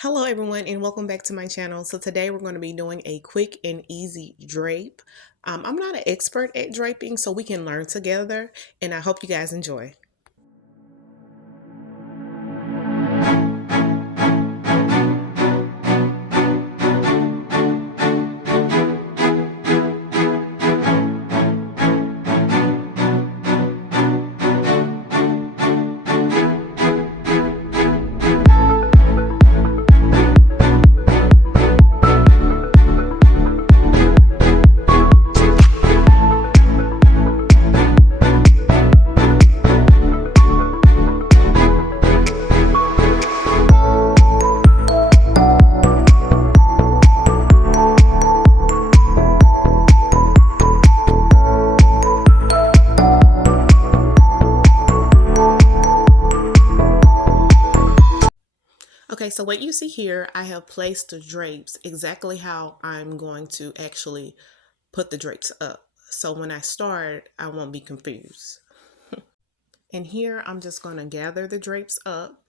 Hello everyone and welcome back to my channel. So today we're going to be doing a quick and easy drape. I'm not an expert at draping, so we can learn together, and I hope you guys enjoy. Okay, so what you see here, I have placed the drapes exactly how I'm going to actually put the drapes up. So when I start, I won't be confused. And here I'm just going to gather the drapes up,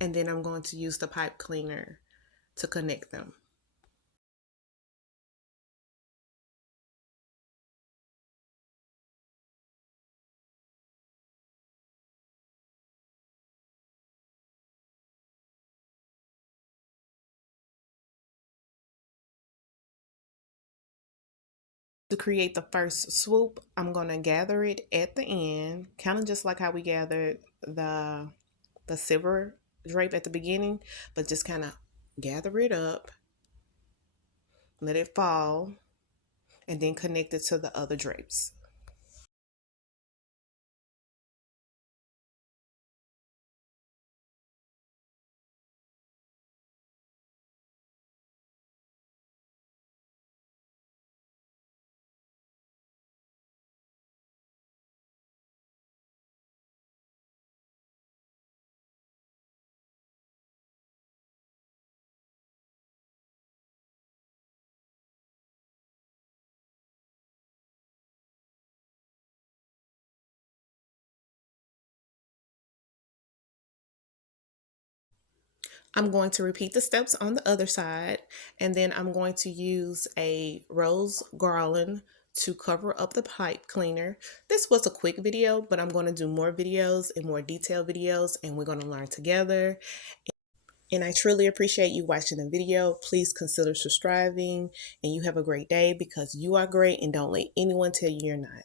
and then I'm going to use the pipe cleaner to connect them. To create the first swoop, I'm going to gather it at the end, kind of just like how we gathered the silver drape at the beginning, but just kind of gather it up, let it fall, and then connect it to the other drapes. I'm going to repeat the steps on the other side, and then I'm going to use a rose garland to cover up the pipe cleaner. This was a quick video, but I'm going to do more videos and more detailed videos, and we're going to learn together. And I truly appreciate you watching the video. Please consider subscribing, and you have a great day because you are great, and don't let anyone tell you you're not.